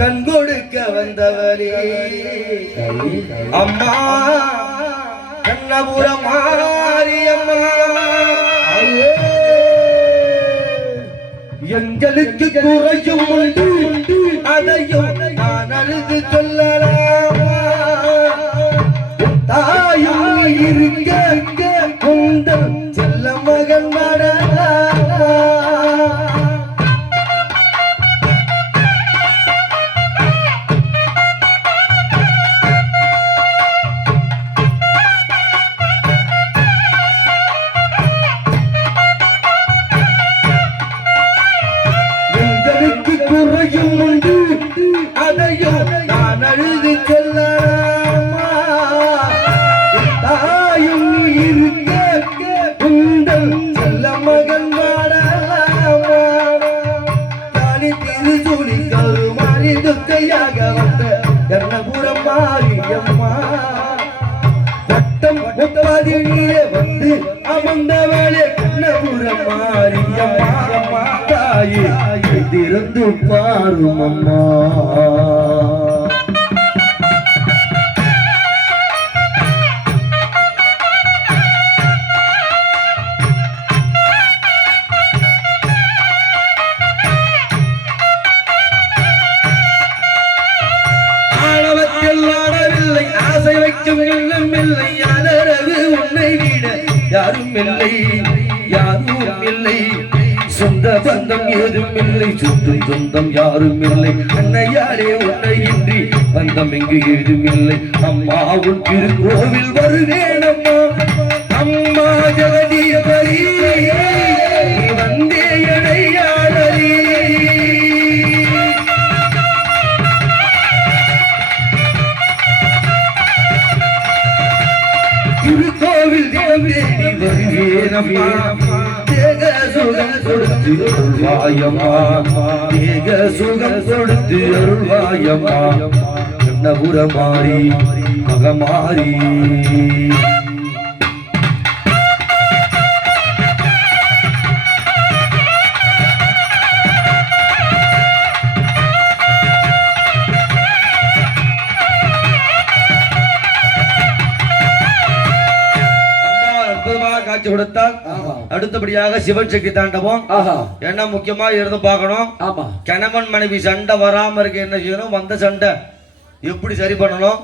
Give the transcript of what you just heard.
கண் கொடுக்க வந்தவரே அம்மா கண்ணபுரம் மாரியம்மா எங்களுக்கு குறையும் உண்டு அதையும் நான் அழுது சொல்லலாமா தாயும் இருக்க குந்தம் செல்ல மகன் மடலாமா அதையும் நான் அழுது செல்லலாமா தாயும் இருக்க குந்தல் செல்ல மகன் வாடலாமா தாலி திருசூலி கருமாறி துக்கையாக வந்த கர்ணபுரம் மாரியம்மா வட்டம் முப்பதிலே வந்து அமர்ந்தவளே கர்ணபுரம் மாரியம்மா தாயே திறந்து பாரும் அம்மா ஆணவத்தில் ஆடவில்லை ஆசை வைக்கும் எண்ணம் இல்லை ஆதரவு உன்னை விட யாரும் இல்லை யாரும் இல்லை சொந்த பந்தம் ஏதும் இல்லை சுற்றும் சொந்தம் யாரும் இல்லை அன்னையாரே உன்னை இன்றி பந்தம் எங்கு ஏதும் இல்லை அம்மா உன் திருக்கோவில் வருவேன் அம்மா அம்மா ஜெகதீஸ்வரி வந்தே அடையாளரி திருக்கோவில் தேவி வருவேன் அம்மா சுகம் கொடுத்து அருள்வாயம்மா ஏக சுகம் கொடுத்து அருள்வாயம்மா கண்ணபுரமாரி மகமாரி காட்சி கொடுத்தால் அடுத்தபடியாக சிவன் சக்தி தாண்டவம் என்ன முக்கியமா இருந்து பார்க்கணும் கணவன் மனைவி சண்டை வராம இருக்க என்ன செய்யணும் வந்த சண்டை எப்படி சரி பண்ணணும்